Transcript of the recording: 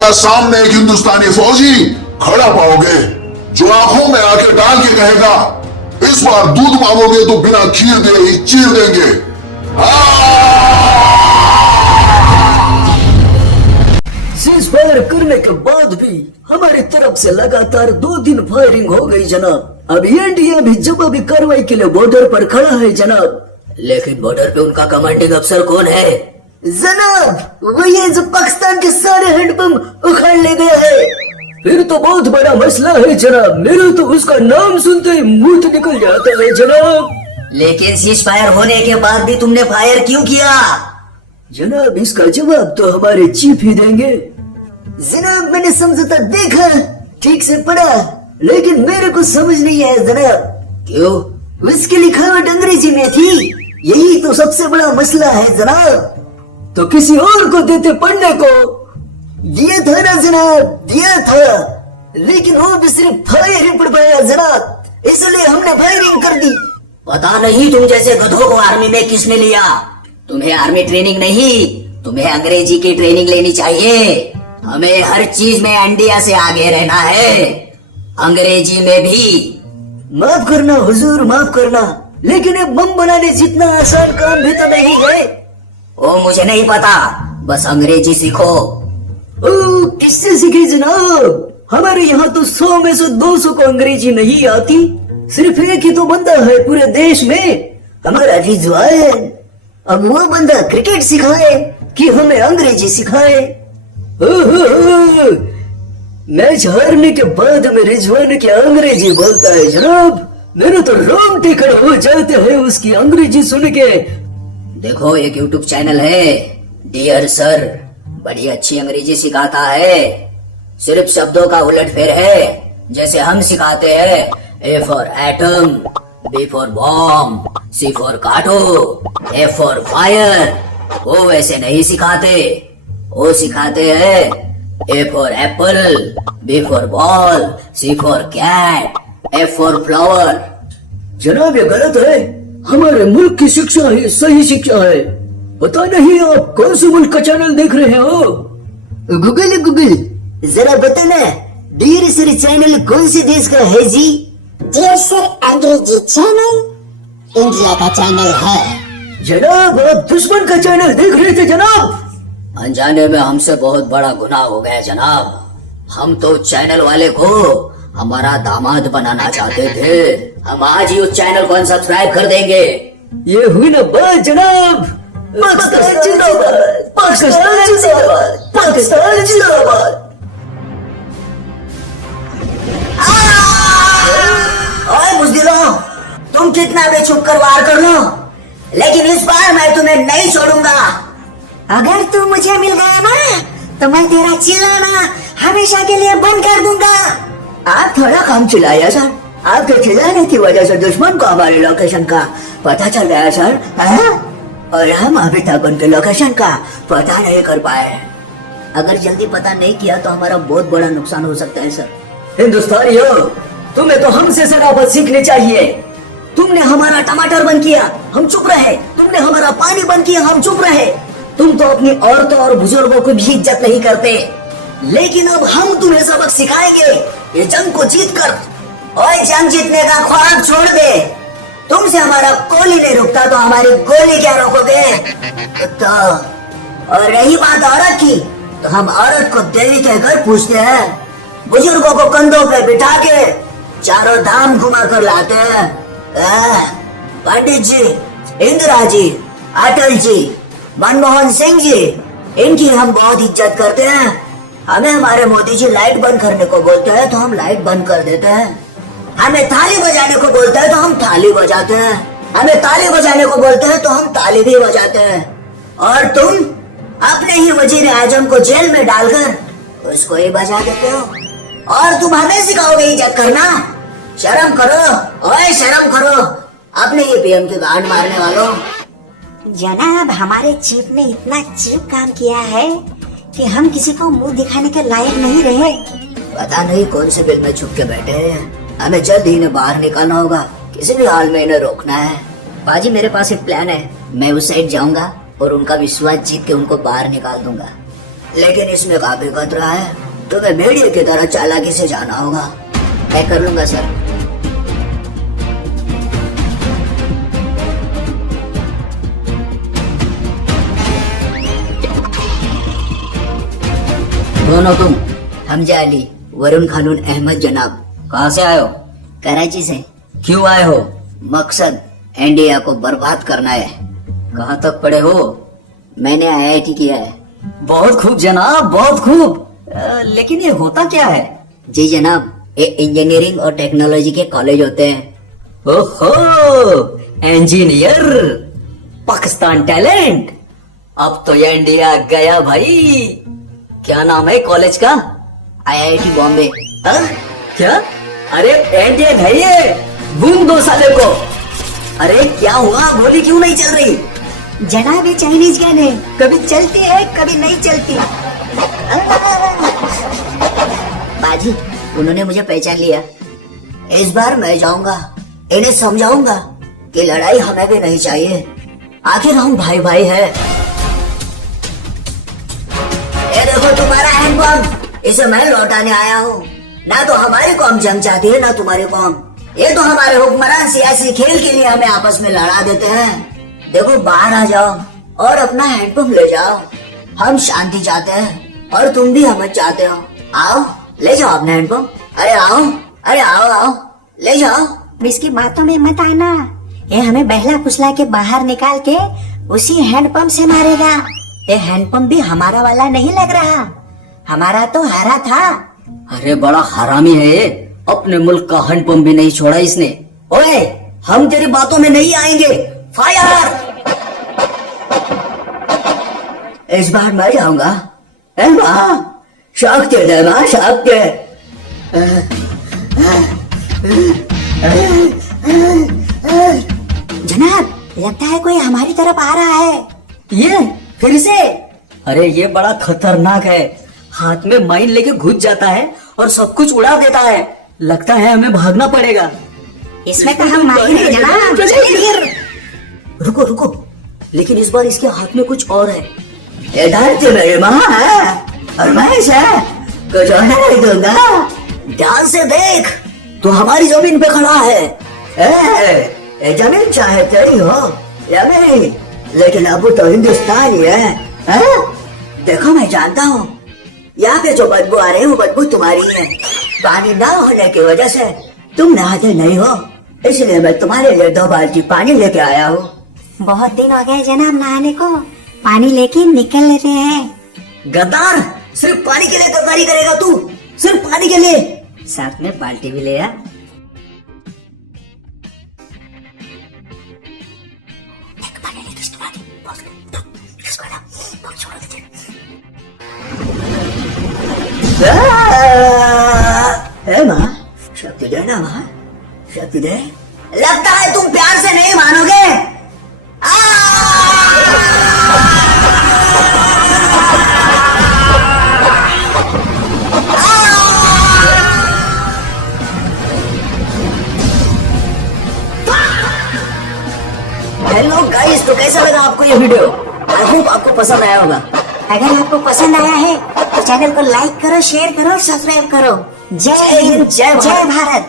सामने एक हिंदुस्तानी फौजी खड़ा पाओगे जो आंखों में आके डाल के कहेगा, इस बार दूध मांगोगे तो बिना खीर दे ही चीर देंगे। सीज फायर करने के बाद भी हमारी तरफ से लगातार 2 दिन फायरिंग हो गई जनाब। अब इंडिया भी जवाबी कार्रवाई के लिए बॉर्डर पर खड़ा है जनाब। लेकिन बॉर्डर पे उनका कमांडिंग अफसर कौन है जनाब? वही है जो पाकिस्तान के सारे हैंडपंप उखाड़ ले गया है। फिर तो बहुत बड़ा मसला है जनाब। मेरे तो उसका नाम सुनते ही मुंह निकल जाता है जनाब। लेकिन सीज फायर होने के बाद भी तुमने फायर क्यों किया? जनाब इसका जवाब तो हमारे चीफ ही देंगे। जनाब मैंने समझौता देखा, ठीक से पढ़ा, लेकिन मेरे को समझ नहीं आया जनाब। क्यों? उसकी लिखावट अंग्रेजी में थी, यही तो सबसे बड़ा मसला है जनाब। तो किसी और को देते पढ़ने को। दिया था ना जनाब, दिया था, लेकिन वो भी सिर्फ फायर ही पढ़ पाया जनाब, इसलिए हमने फायरिंग कर दी। पता नहीं तुम जैसे गधों को आर्मी में किसने लिया। तुम्हें आर्मी ट्रेनिंग नहीं, तुम्हें अंग्रेजी की ट्रेनिंग लेनी चाहिए। हमें हर चीज में इंडिया से आगे रहना है, अंग्रेजी में भी। माफ करना हुजूर, माफ करना, लेकिन ये बम बनाने जितना आसान काम भी तो नहीं है। ओ मुझे नहीं पता, बस अंग्रेजी सीखो। ओ किससे सीखे जनाब? हमारे यहाँ तो 100 में से 200 को अंग्रेजी नहीं आती। सिर्फ एक ही तो बंदा है पूरे देश में, हमारा रिजवान। अब वो बंदा क्रिकेट सिखाए कि हमें अंग्रेजी सिखाए? मैच हारने के बाद में रिजवान की अंग्रेजी बोलता है जनाब। मेरे तो रोंगटे खड़े हो जाते हैं उसकी अंग्रेजी सुन के। देखो एक यूट्यूब चैनल है डियर सर, बड़ी अच्छी अंग्रेजी सिखाता है। सिर्फ शब्दों का उलटफेर है, जैसे हम सिखाते हैं। A for atom, B for bomb, C for काटो, एफ फॉर फायर। वो वैसे नहीं सिखाते, वो सिखाते हैं A for apple, B for ball, C for cat, F for flower. जनाब ये गलत है। हमारे मुल्क की शिक्षा ही सही शिक्षा है। पता नहीं आप कौन से मुल्क का चैनल देख रहे हो? गूगल गूगल जरा बताना, डियर सर चैनल कौन से देश का है जी? डियर सर अंग्रेजी चैनल इंडिया का चैनल है। जनाब आप दुश्मन का चैनल देख रहे थे जनाब। अनजाने में हमसे बहुत बड़ा गुनाह हो गया जनाब। हम तो चैनल वाले को हमारा दामाद बनाना चाहते थे। हम आज ही उस चैनल को अनसब्सक्राइब कर देंगे। ये हुई ना बात जनाब। पाकिस्तान जिंदाबाद, पाकिस्तान जिंदाबाद, पाकिस्तान जिंदाबाद। ओए बुज़दिलों, तुम कितना भी चुप कर वार कर लो, लेकिन इस बार मैं तुम्हें नहीं छोड़ूंगा। अगर तू मुझे मिल गया ना तो मैं तेरा चिल्लाना हमेशा के लिए बंद कर दूंगा। आप थोड़ा कम चिल्लाया सर। आपके चिल्लाने की वजह से दुश्मन को हमारे लोकेशन का पता चल गया सर, और हम अभी तक उनके लोकेशन का पता नहीं कर पाए। अगर जल्दी पता नहीं किया तो हमारा बहुत बड़ा नुकसान हो सकता है सर। हिंदुस्तानियों, तुम्हें तो हमसे शराफत सीखनी चाहिए। तुमने हमारा टमाटर बंद किया, हम चुप रहे। तुमने हमारा पानी बंद किया, हम चुप रहे। तुम तो अपनी औरतों और बुजुर्गों को भी इज्जत नहीं करते, लेकिन अब हम तुम्हें सबक सिखाएंगे ये जंग को जीत कर। और जंग जीतने का ख्वाब छोड़ दे। तुमसे हमारा गोली नहीं रुकता तो हमारी गोली क्या रोकोगे? तो और रही बात औरत की, तो हम औरत को देवी कहकर पूछते हैं। बुजुर्गों को कंधों पे बिठा के चारों धाम घुमा कर लाते हैं। पंडित जी, इंदिरा जी, अटल जी, मनमोहन सिंह जी, इनकी हम बहुत इज्जत करते हैं। हमें हमारे मोदी जी लाइट बंद करने को बोलते हैं तो हम लाइट बंद कर देते हैं। हमें ताली बजाने को बोलते हैं तो हम ताली बजाते हैं। हमें ताली बजाने को बोलते हैं तो हम ताली भी बजाते हैं। और तुम अपने ही वजीर आजम को जेल में डालकर उसको ही बजा देते हो, और तुम हमें सिखाओगे इज्जत करना? शर्म करो, ओए शर्म करो, अपने ये पीएम के गांड मारने वालों। जनाब हमारे चीफ ने इतना चीप काम किया है कि हम किसी को मुंह दिखाने के लायक नहीं रहे। पता नहीं कौन से बिल में छुप के बैठे हैं। हमें जल्द ही इन्हें बाहर निकालना होगा, किसी भी हाल में इन्हें रोकना है। बाजी मेरे पास एक प्लान है, मैं उस साइड जाऊंगा और उनका विश्वास जीत के उनको बाहर निकाल दूंगा। लेकिन इसमें काफी खतरा है, तुम्हें भेड़िए की तरह चालाकी से जाना होगा। मैं कर लूंगा सर। दोनों तुम, हमजा अली, वरुण खानून अहमद जनाब, कहाँ से आए हो? कराची से। क्यों आए हो? मकसद इंडिया को बर्बाद करना है। कहाँ तक पढ़े हो? मैंने IIT किया है। बहुत खूब जनाब, बहुत खूब। लेकिन ये होता क्या है? जी जनाब, ये इंजीनियरिंग और टेक्नोलॉजी के कॉलेज होते हैं। ओहो, इंजीनियर, पाकिस्तान टैलेंट। अब तो ये इंडिया गया भाई। क्या नाम है कॉलेज का? IIT बॉम्बे। हाँ? क्या? अरे इंडियन है ये, बूम दो साले को। अरे क्या हुआ, गोली क्यों नहीं चल रही? जनाब ये चाइनीज गन है, कभी चलती है कभी नहीं चलती। बाजी, उन्होंने मुझे पहचान लिया। इस बार मैं जाऊंगा, इन्हें समझाऊंगा कि लड़ाई हमें भी नहीं चाहिए। आखिर हम भाई भाई है। ये देखो तुम्हारा हैंडपंप, इसे मैं लौटाने आया हूँ। ना तो हमारी कौम जंग चाहती है, ना तुम्हारी कौम। ये तो हमारे हुक्मरान सियासी खेल के लिए हमें आपस में लड़ा देते हैं। देखो बाहर आ जाओ और अपना हैंडपंप ले जाओ। हम शांति चाहते हैं और तुम भी हमें चाहते हो। आओ ले जाओ अपना हैंडपंप। अरे आओ, अरे आओ आओ, ले जाओ। इसकी बातों में मत आना, ये हमें बहला फुसला के बाहर निकाल के उसी हैंडपंप से मारेगा। ये हैंडपंप भी हमारा वाला नहीं लग रहा, हमारा तो हरा था। अरे बड़ा हरामी है ये, अपने मुल्क का हैंडपंप भी नहीं छोड़ा इसने। ओए, हम तेरी बातों में नहीं आएंगे। फायर! इस बार मैं जाऊंगा। शक्ति दे मां, शक्ति। जनाब, लगता है कोई हमारी तरफ आ रहा है। ये फिर से? अरे ये बड़ा खतरनाक है, हाथ में माइन लेके घुस जाता है और सब कुछ उड़ा देता है। लगता है हमें भागना पड़ेगा। इसमें तो हम माहिर हैं जनाब, चलिए। रुको रुको, लेकिन इस बार इसके हाथ में कुछ और है। ये धरती मेरी माँ है और मैं इसे कुछ होने नहीं दूंगा। ध्यान से देख, तू हमारी जमीन पे खड़ा है। ये जमीन चाहे तेरी हो या मेरी, लेकिन अब तो हिंदुस्तानी है। देखो मैं जानता हूँ यहाँ पे जो बदबू आ रही है वो बदबू तुम्हारी है। पानी ना होने की वजह से तुम नहाते नहीं हो, इसलिए मैं तुम्हारे लिए 2 बाल्टी पानी लेके आया हूँ। बहुत दिन हो गए जनाब नहाने को, पानी लेके निकल लेते हैं। गद्दार, सिर्फ पानी के लिए गद्दारी करेगा तू, सिर्फ पानी के लिए। साथ में बाल्टी भी ले आ। है माँ, शक्ति दे ना माँ, शक्ति दे। लगता है तुम प्यार से नहीं मानोगे। हेलो गाइस, तो कैसा लगा आपको ये वीडियो? आई होप आपको पसंद आया होगा। अगर आपको पसंद आया है तो चैनल को लाइक करो, शेयर करो, सब्सक्राइब करो। जय हिंद, जय भारत।